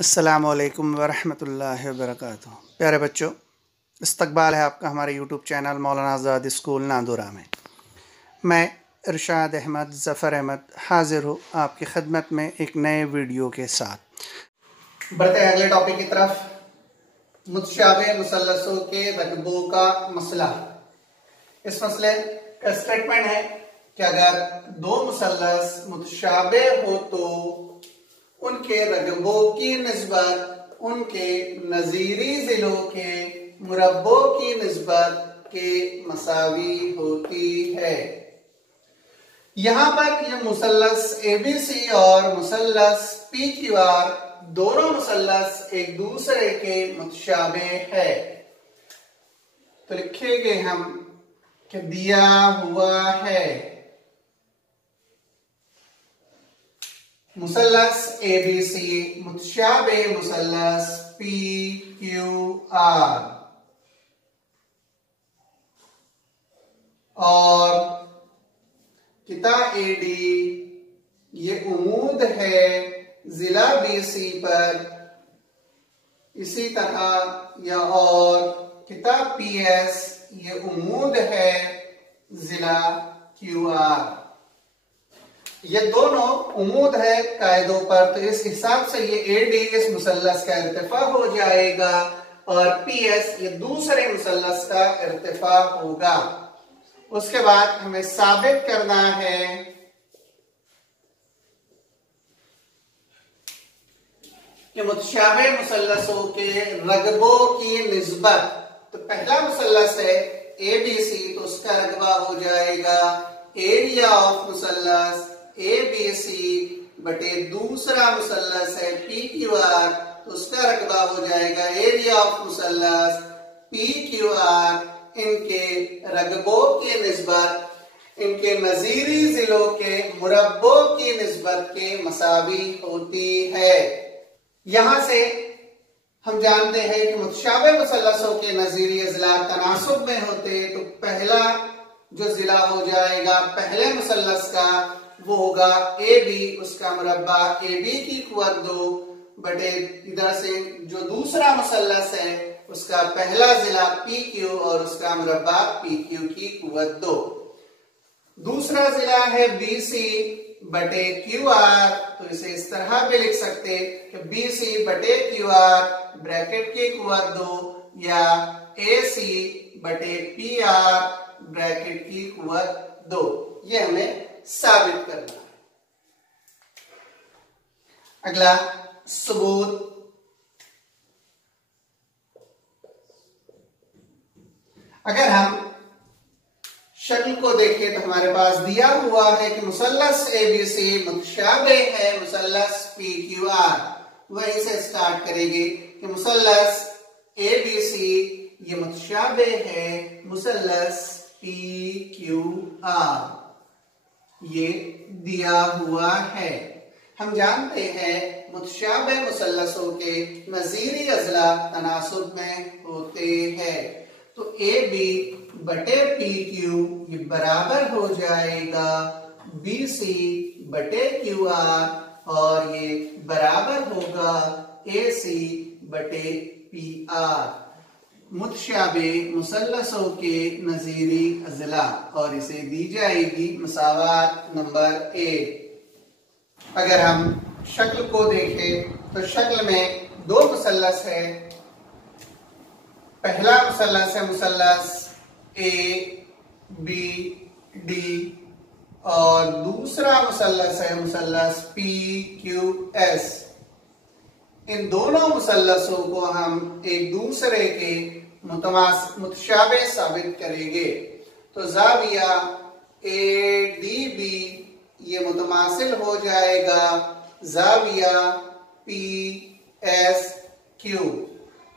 अस्सलामुअलैकुम वरहमतुल्लाहि वबरकातुहू। प्यारे बच्चों, इस्तकबाल है आपका हमारे यूट्यूब चैनल मौलाना आज़ाद स्कूल नांदुरा में। मैं इरशाद अहमद ज़फ़र अहमद हाज़िर हूँ आपकी खिदमत में एक नए वीडियो के साथ। बढ़ते हैं अगले टॉपिक की तरफ। मुतशाबे मुसल्लसों के रकबों का मसला। इस मसले का स्टेटमेंट है कि अगर दो मुसल्लस मुतशाबे हो तो उनके रकबों की निस्बत उनके नज़ीरी ज़िलों के मुरब्बों की निस्बत के मसावी होती है। यहाँ पर ये मुसल्लस ABC और मुसल्लस PQR दोनों मुसल्लस एक दूसरे के मुतशाबे है। तो लिखेंगे हम कि दिया हुआ है मुसल्लस ABC मुतशाबे मुसल्लस PQR और किता AD ये उमूद है जिला BC पर, इसी तरह या और किता PS ये उमूद है जिला QR। ये दोनों उमूद है कायदों पर, तो इस हिसाब से ये AD इस मुसल्लस का इर्तिफा हो जाएगा और PS ये दूसरे मुसल्लस का इर्तिफा होगा। उसके बाद हमें साबित करना है कि मुतशाबे मुसल्लसों के रकबों की निस्बत। तो पहला मुसल्लस है ABC, तो उसका रकबा हो जाएगा एरिया ऑफ मुसल्लस ABC बटे दूसरा मुसल्लस है PQR, तो उसका रकबा हो जाएगा एरिया ऑफ मुसल्लस PQR इनके रकबों की निस्बत इनके नज़ीरी जिलों के मुरब्बों की निस्बत के मसावी होती है। यहां से हम जानते हैं कि मुतशाबे मुसल्लसों के नज़ीरी अज़ला तनासुब में होते, तो पहला जो जिला हो जाएगा पहले मुसल्लस का वो होगा AB, उसका मुरब्बा AB की कुव्वत 2 बटे इधर से जो दूसरा मुसल्लस है उसका पहला जिला PQ और उसका मुरब्बा PQ की कुव्वत 2। दूसरा जिला है BC बटे QR, तो इसे इस तरह भी लिख सकते कि BC बटे QR ब्रैकेट की कुव्वत 2 या AC बटे PR ब्रैकेट की कुव्वत 2। ये हमें साबित करना है। अगला सबूत। अगर हम शक्ल को देखें तो हमारे पास दिया हुआ है कि मुसल्लस ABC मुतशाबे है मुसल्लस PQR। वहीं से स्टार्ट करेंगे कि मुसल्लस ABC ये मुतशाबे है मुसल्लस PQR, ये दिया हुआ है। हम जानते हैं मुतशाबे मुसल्लसों के नज़ीरी अज़ला तनासुब में होते हैं, तो AB बटे PQ ये बराबर हो जाएगा BC बटे QR और ये बराबर होगा AC बटे PR। मुतशाबे मुसल्लसों के नज़ीरी अज़ला और इसे दी जाएगी मसावात नंबर 1। अगर हम शक्ल को देखें तो शक्ल में दो मुसल्लस है। पहला मुसल्लस है मुसल्लस ABD और दूसरा मुसल्लस है मुसल्लस PQS। इन दोनों मुसल्लसों को हम एक दूसरे के मुतशाबे साबित करेंगे। तो जाविया ADB ये मुतमासिल हो जाएगा जाविया PSQ,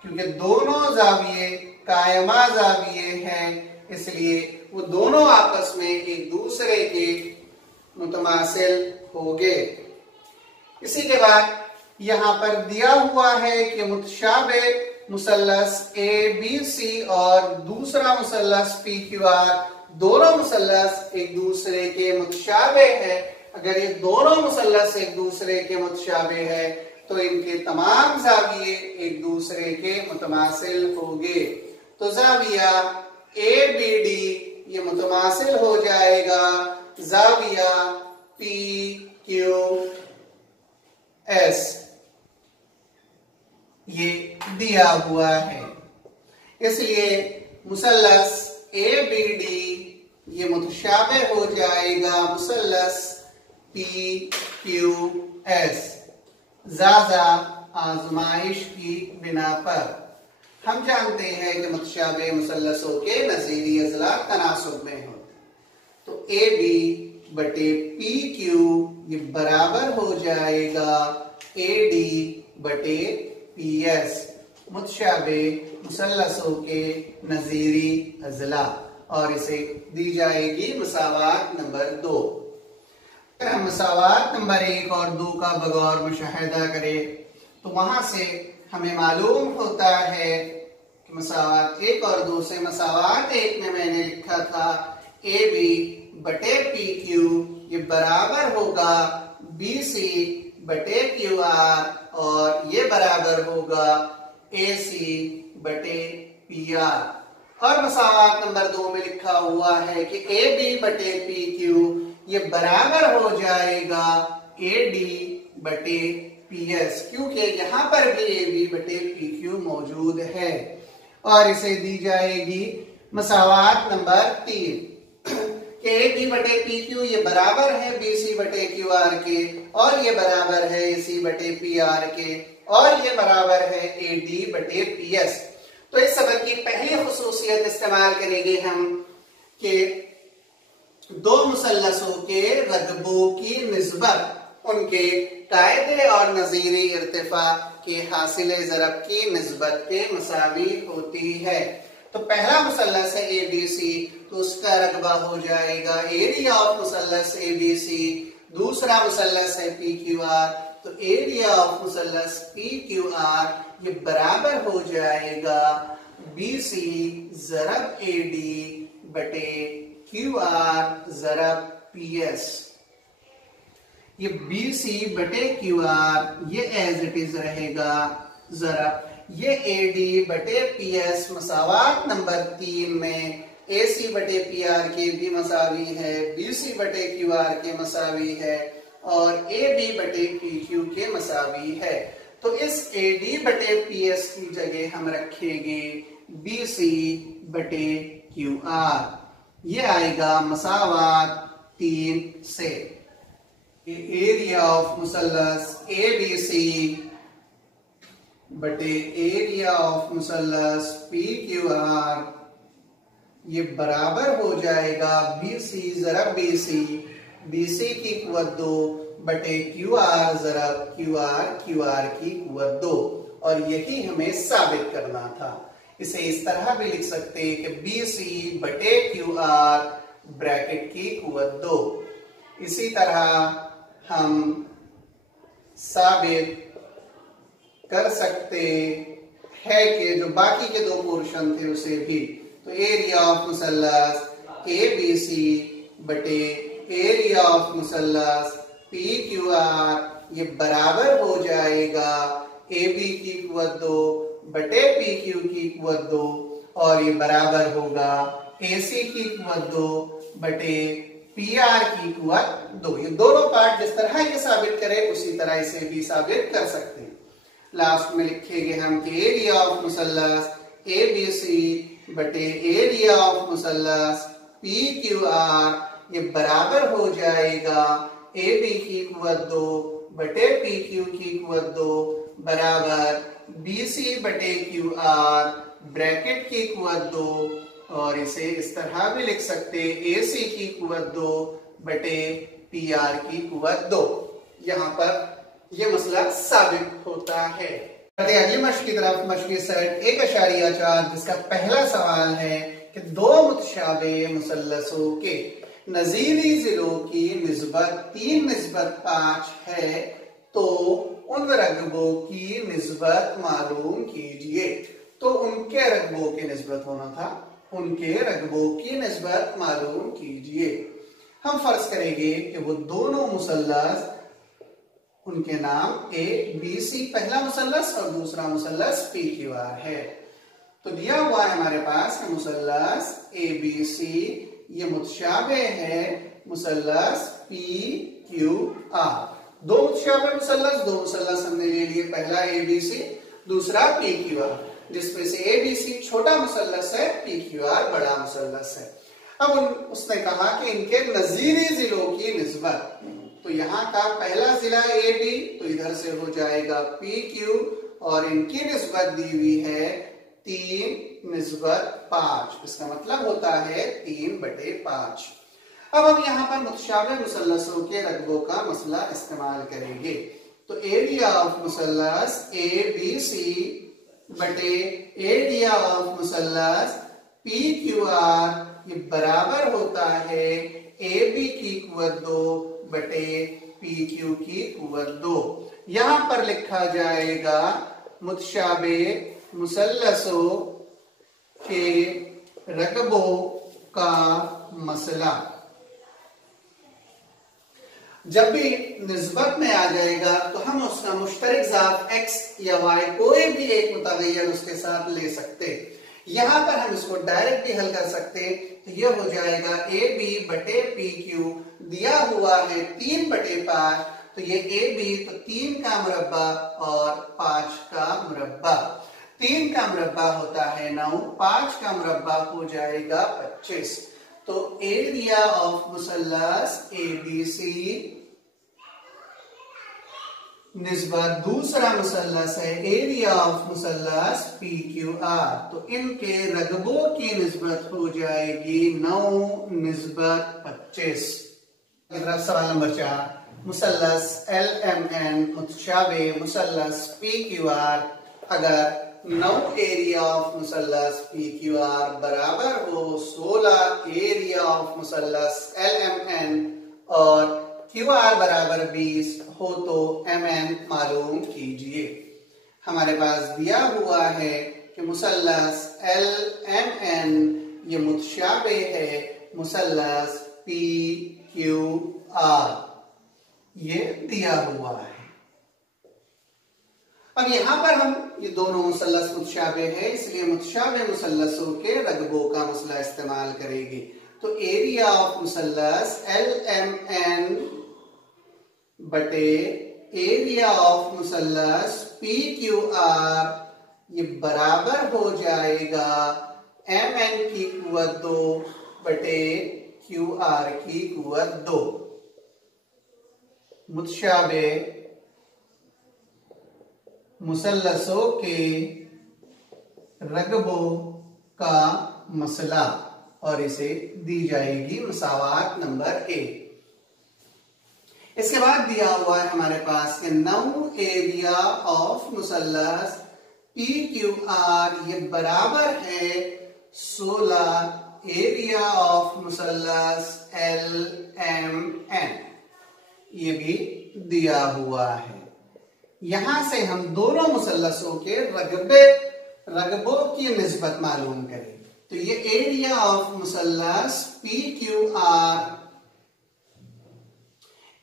क्योंकि दोनों जाविये कायमा जाविये हैं, इसलिए वो दोनों आपस में एक दूसरे के मुतमासिल होंगे। इसी के बाद यहाँ पर दिया हुआ है कि मुतशाबे मुसल्लस ABC और दूसरा मुसल्लस PQR दोनों मुसल्लस एक दूसरे के मुतशाबे हैं। अगर ये दोनों मुसल्लस एक दूसरे के मुतशाबे है तो इनके तमाम जाविये एक दूसरे के मुतमासिल होंगे। तो जाविया ABD ये मुतमासिल हो जाएगा जाविया PQS, ये दिया हुआ है। इसलिए मुसल्लस ABD ये मुतशाबे हो जाएगा मुसल्लस PQS। ज़ाज़ा आजमाइश की बिना पर हम जानते हैं कि मुतशाबे मुसल्लसों के नज़ीरी अज़ला तनासुब में होते, तो AB बटे PQ ये बराबर हो जाएगा AD बटे PS, मुतशाबे मुसल्लसों के नज़ीरी अज़ला, और इसे दी जाएगी मसावात नंबर 2। अगर हम मसावात नंबर 1 और 2 का बगौर मुशाहिदा करें तो वहां से हमें मालूम होता है कि मसावात 1 और 2 से, मसावात 1 में मैंने लिखा था AB बटे PQ ये बराबर होगा BC बटे QR, और ये बराबर होगा AC बटे PR। और मसावात नंबर 2 में लिखा हुआ है कि AB बटे PQ ये बराबर हो जाएगा AD बटे PS, क्योंकि यहाँ पर भी AB बटे PQ मौजूद है। और इसे दी जाएगी मसावात नंबर 3 कि AB बटे PQ ये बराबर है BC बटे QR के, और ये बराबर है AC बटे PR के, और ये बराबर है AD बटे PS। तो इस सबक की पहली खुसूसियत इस्तेमाल करेंगे हम कि दो मुसल्लसों के रकबों की निस्बत उनके कायदे और नज़ीरी इर्तिफा के हासिले ज़रब की निस्बत के मसावी होती है। तो पहला मुसल्लस है ABC, तो उसका रकबा हो जाएगा एरिया ऑफ मुसल्लस ABC। दूसरा मुसल्लस है PQR, तो एरिया ऑफ मुसल्लस PQR ये बराबर हो जाएगा BC ज़रब AD बटे QR ज़रब PS। ये BC बटे QR ये एज इट इज रहेगा ज़रब ये AD बटे PS। मसावात नंबर 3 में AC बटे PR के भी मसावी है, BC बटे QR के मसावी है, और AB बटे PQ के मसावी है। तो इस AD बटे PS की जगह हम रखेंगे BC बटे QR, ये आएगा मसावात 3 से। एरिया ऑफ मुसल्लस ABC बटे एरिया ऑफ मुसल्लस PQR ये बराबर हो जाएगा BC ज़रब BC, BC की कुव्वत 2 बटे QR ज़रब QR, QR की कुव्वत 2, और यही हमें साबित करना था। इसे इस तरह भी लिख सकते हैं कि BC बटे QR ब्रैकेट की कुव्वत 2। इसी तरह हम साबित कर सकते हैं कि जो बाकी के 2 पोर्शन थे उसे भी, तो एरिया ऑफ मुसल्लस ABC बटे एरिया ऑफ मुसल्लस PQR ये बराबर हो जाएगा AB की कुव्वत 2 बटे PQ की कुव्वत 2, और ये बराबर होगा AC की कुव्वत 2 बटे PR की कुव्वत 2। ये दोनों पार्ट जिस तरह ये साबित करे उसी तरह इसे भी साबित कर सकते हैं। लास्ट में लिखेंगे हम कि एरिया ऑफ मुसल्लस ABC बटे एरिया ऑफ मुसल्लस PQR ये बराबर हो जाएगा AB की कुव्वत 2 बटे PQ की कुव्वत 2 बराबर BC बटे QR ब्रैकेट की कुव्वत 2, और इसे इस तरह भी लिख सकते AC की कुव्वत 2 बटे PR की कुव्वत 2। यहाँ पर यह मसला साबित होता है। अगली मश्क की तरफ, मश्की सेट 1.4, जिसका पहला सवाल है कि दो मुतशाबे मुसल्लसों के नज़ीरी ज़िलों की निस्बत 3:5 है, तो उन रकबों की निस्बत मालूम कीजिए। तो उनके रकबों की निस्बत होना था, उनके रकबों की निस्बत मालूम कीजिए। हम फर्ज करेंगे कि वो दोनों मुसल्लस उनके नाम ए बी सी पहला मुसल्लस और दूसरा मुसल्लस पी क्यू आर है। तो दिया हुआ है हमारे पास कि मुसल्लस ए बी सी ये मुतशाबिह है मुसल्लस पी क्यू आर। दो मुतशाबिह मुसल्लस, दो मुसल्लस हमने ले लिए, पहला ए बी सी दूसरा पी क्यू आर, जिसमें से ए बी सी छोटा मुसल्लस है, पी क्यू आर बड़ा मुसल्लस है। अब उसने कहा कि इनके नजीरी जिलों की निस्बत, तो यहाँ का पहला जिला ए बी तो इधर से हो जाएगा पी क्यू और इनकी निस्बत दी हुई है 3:5, इसका मतलब होता है 3/5। अब हम यहाँ पर मुतशाबिह मुसल्लसों के रकबों का मसला इस्तेमाल करेंगे। तो एरिया ऑफ मुसल्लस ए बी सी बटे एरिया ऑफ मुसल्लस पी क्यू आर ये बराबर होता है ए बी की कुव्वत 2 बटे पी क्यू की कुव्वत 2। यहां पर लिखा जाएगा मुतशाबिह मुसल्लसों के रकबों का मसला। जब भी निस्बत में आ जाएगा तो हम उसका मुश्तरक ज़ात x या y कोई भी एक मुतग़य्यर उसके साथ ले सकते। यहां पर हम इसको डायरेक्ट भी हल कर सकते, तो यह हो जाएगा ए बी बटे पी क्यू दिया हुआ है 3/5, तो ये ए बी तो 3 का मुरब्बा और 5 का मुरब्बा। 3 का मुरब्बा होता है 9, 5 का मुरब्बा हो जाएगा 25। तो एरिया ऑफ मुसल्लस ए बी सी निस्बत दूसरा मुसल्लस है एरिया ऑफ मुसल्लस पी क्यू आर, तो इनके रकबों की निस्बत हो जाएगी 9:25। सवाल नंबर 4, मुसल्लस एल एम एन मुतशाबिह मुसल्लस पी क्यू आर अगर 9 एरिया ऑफ मुसल्लस पी क्यू आर बराबर हो 16 एरिया ऑफ मुसल्लस एल एम एन और क्यू आर बराबर 20 हो तो एम एन मालूम कीजिए। हमारे पास दिया हुआ है कि मुसल्लस एल एम एन ये मुतशाबिह है मुसल्लस पी क्यू आर, ये दिया हुआ है। अब यहां पर हम ये दोनों मुसल्लस मुतशाबिह है, इसलिए मुतशाबिह मुसल्लसों के रकबों का मसला इस्तेमाल करेंगे। तो एरिया ऑफ मुसल्लस एल एम एन बटे एरिया ऑफ मुसल्लस पी क्यू आर ये बराबर हो जाएगा एम एन की कुव्वत 2 बटे क्यू आर की कुव्वत 2। मुतशाबिह मुसल्लसों के रकबों का मसला, और इसे दी जाएगी मसावात नंबर ए। इसके बाद दिया हुआ है हमारे पास कि 9 एरिया ऑफ मुसल्लस पी क्यू आर ये बराबर है 16 एरिया ऑफ मुसल्लस एल एम एन, ये भी दिया हुआ है। यहां से हम दोनों मुसल्लसों के रकबों की निस्बत मालूम करें। तो ये एरिया ऑफ मुसल्लस पी क्यू आर,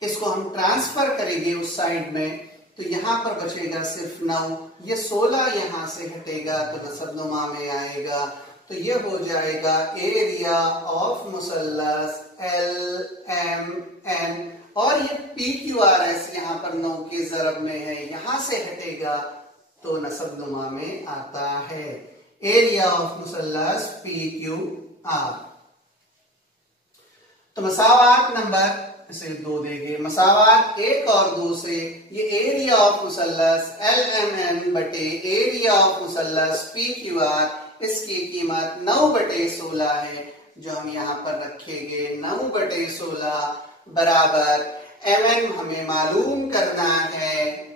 इसको हम ट्रांसफर करेंगे उस साइड में, तो यहां पर बचेगा सिर्फ 9, ये 16 यहां से हटेगा तो नसबनुमा में आएगा, तो ये हो जाएगा एरिया ऑफ मुसल्लस एल एम एन, और ये पी क्यू आर एस यहां पर 9 के ज़रब में है, यहां से हटेगा तो नसबनुमा में आता है एरिया ऑफ मुसल्लस पी क्यू आर। तो मसावात नंबर इसे 2 देंगे। मसावात 1 और 2 से ये एरिया ऑफ मुसल्लस एल एम एन बटे एरिया ऑफ मुसल्लस पी क्यू आर, इसकी कीमत 9/16 है, जो हम यहाँ पर रखेंगे 9/16 बराबर एम एन हमें मालूम करना है,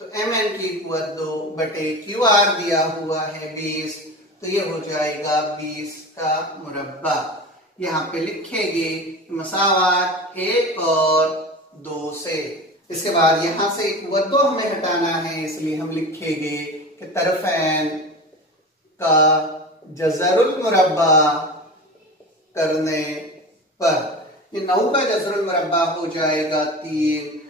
तो एम एन की कुव्वत 2 बटे क्यू आर दिया हुआ है 20, तो ये हो जाएगा 20 का मुरब्बा। यहाँ पे लिखेंगे मसावात 1 और 2 से। इसके बाद यहां से कुव्वत 2 हमें हटाना है, इसलिए हम लिखेंगे कि तरफैन का जज़रुल मुरब्बा करने पर ये 9 का जज़रुल मुरब्बा हो जाएगा 3,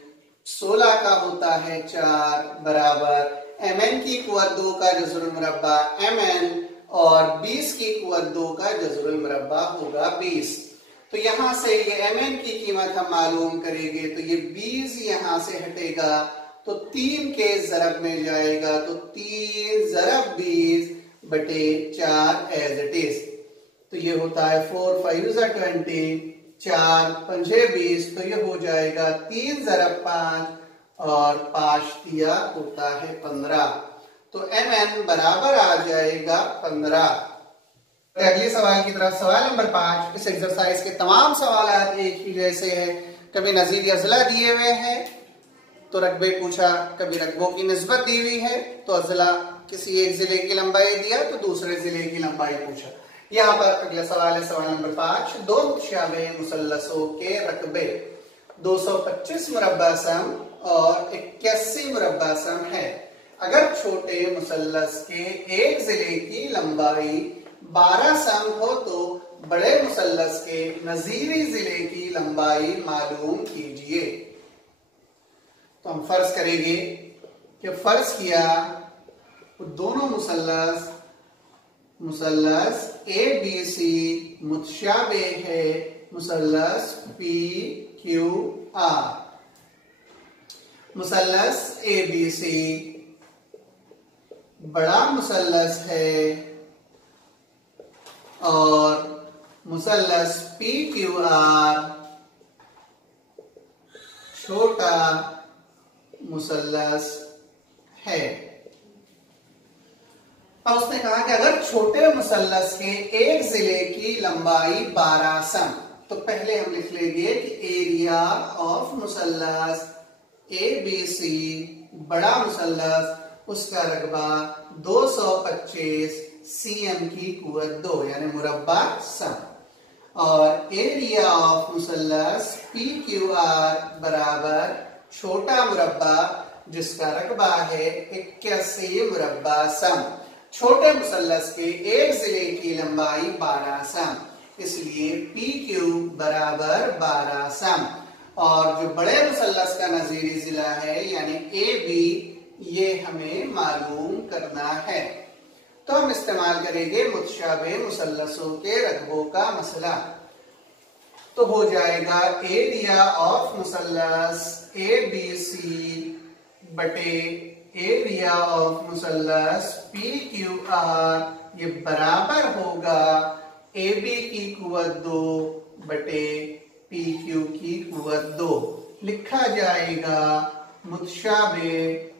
16 का होता है 4 बराबर mn की कुव्वत 2 का जज़रुल मुरब्बा mn और 20 की कुव्वत 2 का जज़रुल मुरब्बा होगा 20। तो यहां से ये mn की कीमत हम मालूम करेंगे, तो ये 20 यहां से हटेगा तो 3 के ज़रब में जाएगा, तो 3 ज़रब 20 बटे 4 एज इट इज। तो ये होता है 4 5 20, 4 5 20, तो ये हो जाएगा 3 ज़रब 5 और 5 दिया होता है 15। तो mn बराबर आ जाएगा 15। अगले सवाल की तरफ, सवाल नंबर 5। इस एक्सरसाइज के तमाम सवाल एक ही जैसे हैं। कभी नजीर अज़ला दिए हुए हैं तो रकबे पूछा, कभी रकबों की निस्बत दी हुई है तो अज़ला किसी एक जिले की लंबाई दिया तो दूसरे जिले की लंबाई पूछा। यहाँ पर अगला सवाल है सवाल नंबर 5। दो मुतशाबिह मुसल्लसों के रकबे 225 मुरब्बा सम और 81 मुरब्बा सम है। अगर छोटे मुसल्लस के एक जिले की लंबाई 12 सम हो तो बड़े मुसल्लस के नजीरी जिले की लंबाई मालूम कीजिए। तो हम फर्ज करेंगे कि फर्ज किया दोनों मुसल्लस ए बी सी मुतशाबिह है मुसल्लस पी क्यू आर। मुसल्लस ए बी सी बड़ा मुसल्लस है और मुसल्लस पी क्यू आर छोटा मुसल्लस है। अब उसने कहा कि अगर छोटे मुसल्लस के एक जिले की लंबाई 12 सम, तो पहले हम लिख लेंगे कि एरिया ऑफ मुसल्लस ए बी सी बड़ा मुसल्लस, उसका रकबा 225 cm की कुव्वत 2 यानी मुरब्बा सम, और एरिया ऑफ मुसल्लस पी क्यू आर बराबर छोटा मुरब्बा जिसका रकबा है 81 मुरब्बा सम। छोटे मुसल्लस के एक जिले की लंबाई 12 सम, इसलिए पी क्यू बराबर 12 सम, और जो बड़े मुसल्लस का नजीरी जिला है यानी ए बी, ये हमें मालूम करना है। तो हम इस्तेमाल करेंगे मुतशाबिह मुसल्लसों के रकबों का मसला। तो हो जाएगा एरिया ऑफ मुसल्लस ए बी सी बटे एरिया ऑफ मुसल्लस पी क्यू आर, ये बराबर होगा ए बी की कुव्वत 2 बटे पी क्यू की कुव्वत 2। लिखा जाएगा मुतशाबिह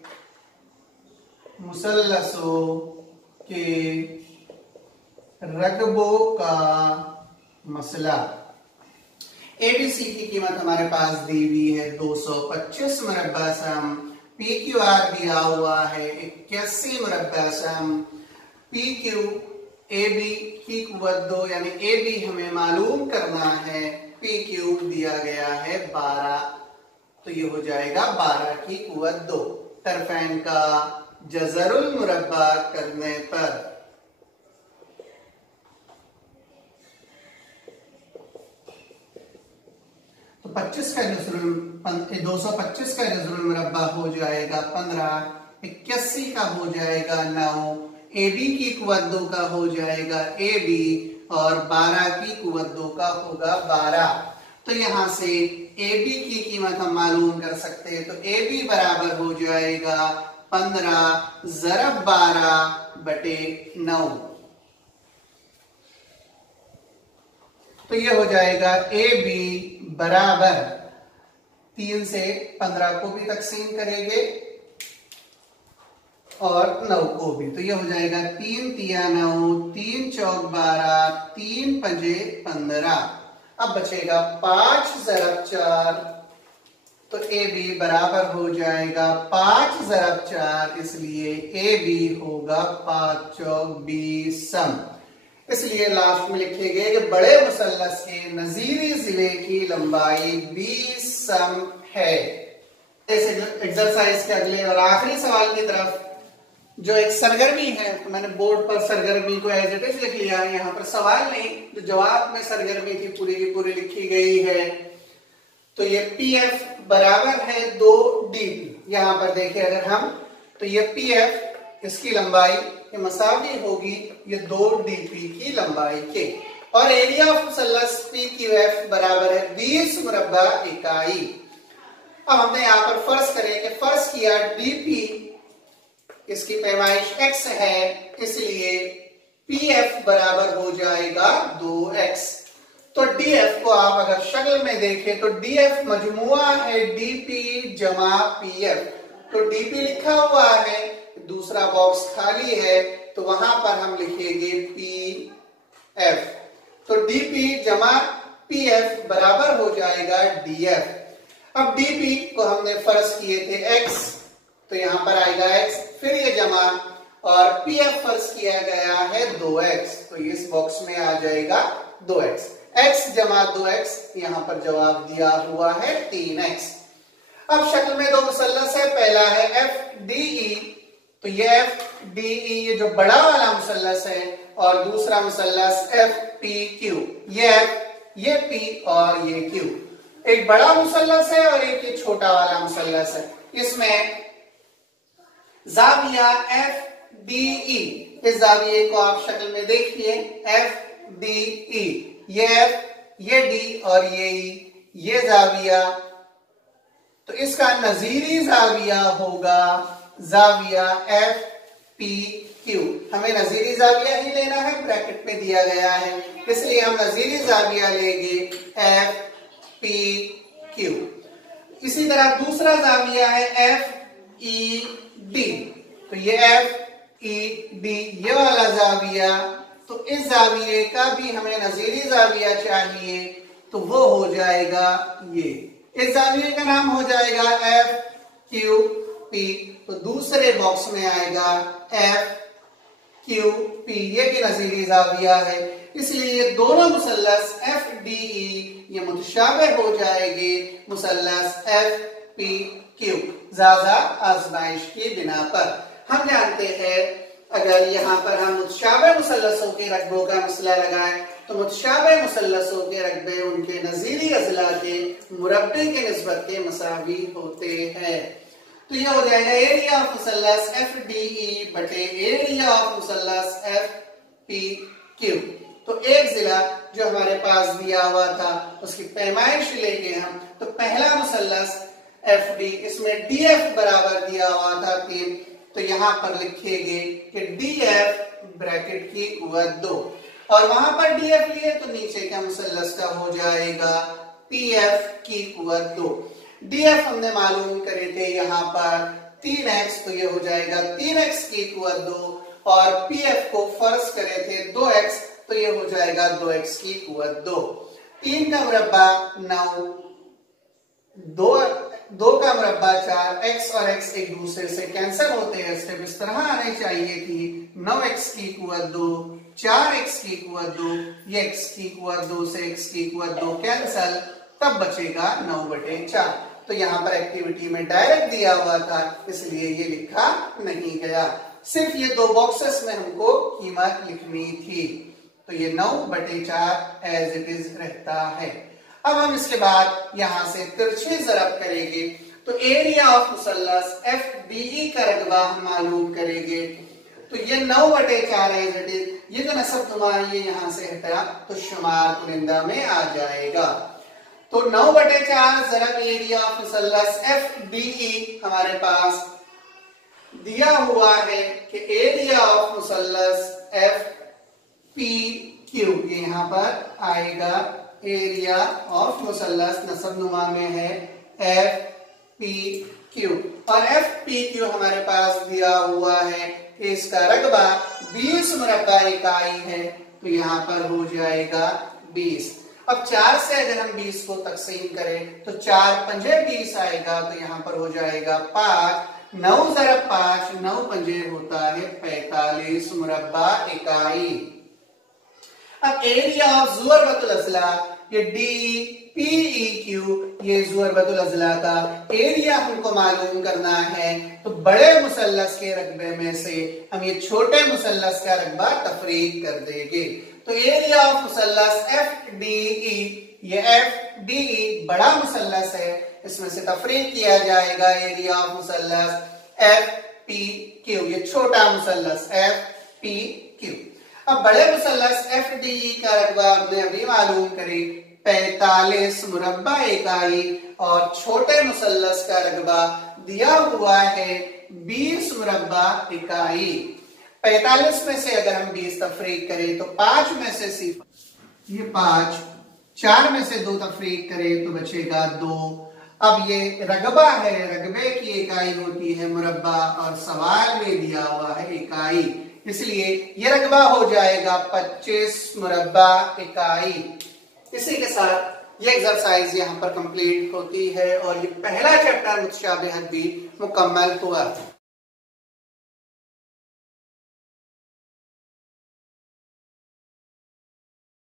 मुसल्लसों के रकबों का मसला। एबीसी की कीमत हमारे पास दी हुई है 225 मुरब्बा सम, पी क्यू आर दिया हुआ है 81 मुरब्बा सम, पी क्यू ए बी की कुव्वत 2 यानी ए बी हमें मालूम करना है, पी क्यू दिया गया है 12, तो ये हो जाएगा 12 की कुव्वत 2। तरफैन का जज़रुल मुरब्बा करने पर तो 25 का जज़रुल 225 का जज़रुल मुरब्बा हो जाएगा 15, 81 का हो जाएगा 9, ए बी की कुव्वत 2 का हो जाएगा ए बी, और 12 की कुव्वत 2 का होगा 12। तो यहां से ए बी की कीमत हम मालूम कर सकते हैं। तो ए बी बराबर हो जाएगा 15 ज़रब 12 बटे 9, तो ये हो जाएगा ए बी बराबर 3 से 15 को भी तकसीम करेंगे और 9 को भी, तो ये हो जाएगा 3 तिया 9, 3 चौक 12, 3 पंजे 15। अब बचेगा 5 ज़रब 4, तो ए बी बराबर हो जाएगा 5 ज़रब 4, इसलिए ए बी होगा 5 चौक 20 सम। इसलिए लास्ट में लिखेंगे कि बड़े मुसल्लस के नजीरी जिले की लंबाई 20 सम है। इस एक्सरसाइज के अगले और आखिरी सवाल की तरफ, जो एक सरगर्मी है, तो मैंने बोर्ड पर सरगर्मी को एज इट इज लिख लिया है, यहाँ पर सवाल नहीं, जो जवाब में सरगर्मी थी पूरी की पूरी लिखी गई है। तो ये PF बराबर है 2DP। यहां पर देखिए अगर हम, तो ये PF इसकी लंबाई ये मसावी होगी ये 2DP की लंबाई के, और एरिया ऑफ मुसल्लस PQF बराबर है 20 मुरब्बा इकाई। अब हमने यहाँ पर फर्ज करें कि फर्ज किया DP इसकी पैमाइश x है, इसलिए PF बराबर हो जाएगा 2x। तो DF को आप अगर शक्ल में देखें तो DF मजमुआ है DP जमा PF। तो DP लिखा हुआ है, दूसरा बॉक्स खाली है, तो वहां पर हम लिखेंगे PF। तो DP जमा PF बराबर हो जाएगा DF। अब DP को हमने फर्ज किए थे x, तो यहां पर आएगा x, फिर ये जमा, और PF फर्ज किया गया है 2x, तो इस बॉक्स में आ जाएगा 2x। x जमा 2x, यहां पर जवाब दिया हुआ है 3x। अब शक्ल में दो मुसल्लस है, पहला है FDE, तो ये FDE ये जो बड़ा वाला मुसल्लस है, और दूसरा मुसल्लस FPQ, ये F, ये P और ये Q। एक बड़ा मुसल्लस है और एक ये छोटा वाला मुसल्लस है। इसमें जाविया FDE, इस जाविये को आप शक्ल में देखिए FDE, ये F, ये D और ये E, ये जाविया, तो इसका नजीरी जाविया होगा जाविया FPQ। हमें नजीरी जाविया ही लेना है, ब्रैकेट में दिया गया है, इसलिए हम नजीरी जाविया लेंगे FPQ। इसी तरह दूसरा जाविया है FED, तो ये FED ये वाला जाविया, तो इस जाविये का भी हमें नजीरी जाविया चाहिए, तो वो हो जाएगा ये, इस जाविये का नाम हो जाएगा FQP। तो दूसरे बॉक्स में आएगा FQP, ये भी नजीरी जाविया है, इसलिए ये दोनों मुसल्लस FDE ये मुतशाबिह हो जाएंगे मुसल्लस FPQ ज़्यादा आजमाइश की बिना पर। हम जानते हैं अगर यहाँ पर हम मुतशाबिह मुसल्लसों के रकबों का मसला लगाएं, तो मुतशाबिह मुसल्लसों के रकबे उनके नजीरी अजला के मुरब्बे के निस्बत के मसावी होते हैं। तो यह हो जाएगा एरिया ऑफ मुसल्लस FDE बटे एरिया ऑफ मुसल्लस FPQ। तो एक जिला जो हमारे पास दिया हुआ था उसकी पैमाइश लेके हम, तो पहला मुसल्लस FD, इसमें DF बराबर दिया हुआ था 3, तो यहां पर लिखेंगे कि DF ब्रैकेट की कुव्वत 2, और वहां पर DF लिए तो नीचे का मुसल्लस का हो जाएगा PF की कुव्वत 2। DF हमने मालूम करे थे यहाँ पर 3x, तो ये हो जाएगा 3x की कुव्वत 2, और PF को फर्ज करे थे 2x, तो ये हो जाएगा 2x की कुव्वत 2। 3 का मुरब्बा 9, 2 का मुरब्बा 4, x और x एक दूसरे से कैंसिल होते हैं, स्टेप इस तरह आने चाहिए थी, 9x की कुव्वत 2, 4x की कुव्वत 2, ये x की कुव्वत 2 से x की कुव्वत 2 कैंसिल, तब बचेगा 9/4। तो यहाँ पर एक्टिविटी में डायरेक्ट दिया हुआ था, इसलिए ये लिखा नहीं गया, सिर्फ ये 2 बॉक्सेस में हमको कीमत लिखनी थी, तो ये 9/4 एज इट इज रहता है। अब हम इसके बाद यहां से तिरछे ज़रब करेंगे, तो एरिया ऑफ मुसल्लस FDE का रकबा हम मालूम करेंगे, तो ये 9/4 एज इट इज, ये जो नस्ब नुमा ये यहां से हटा तो शुमार कुनिंदा में आ जाएगा। तो 9/4 ज़रब एरिया ऑफ मुसल्लस FDE हमारे पास दिया हुआ है कि एरिया ऑफ मुसल्लस FPQ, ये यहां पर आएगा एरिया ऑफ मुसल्लस नस्ब नुमा में है FPQ, और FPQ हमारे पास दिया हुआ है कि इसका रकबा 20 मुरब्बा इकाई है, तो यहाँ पर हो जाएगा 20। अब 4 से अगर हम 20 को तकसीम करें तो 4 पंजे 20 आएगा, तो यहाँ पर हो जाएगा 5, 9 ज़रब 5, 9 पंजे होता है 45 मुरब्बा इकाई। अब एरिया ऑफ ज़ुरबतुल अज़ला, ये DPEQ, ये ज़ुरबतुल अज़ला का एरिया हमको मालूम करना है, तो बड़े मुसल्लस के रकबे में से हम ये छोटे मुसल्लस का रकबा तफरीक कर देंगे। तो एरिया ऑफ मुसल्लस FDE, ये F FDE बड़ा मुसल्लस है, इसमें से तफरीक किया जाएगा एरिया ऑफ मुसल्लस FPQ, ये छोटा मुसल्लस FPQ। अब बड़े मुसल्लस FDE का रकबा हमने अभी मालूम करी 45 मुरब्बा इकाई और छोटे मुसल्लस का रकबा दिया हुआ है 20 मुरब्बा इकाई। 45 में से अगर हम 20 तफरीक करें तो 5 में से सिर्फ ये 5, 4 में से 2 तफरीक करें तो बचेगा 2। अब ये रकबा है, रकबे की इकाई होती है मुरब्बा और सवाल में दिया हुआ है इकाई, इसलिए ये रकबा हो जाएगा 25 मुरब्बा इकाई। इसी के साथ ये एक्सरसाइज यहाँ पर कंप्लीट होती है और ये पहला चैप्टर मुतशाबिहत भी मुकम्मल हुआ।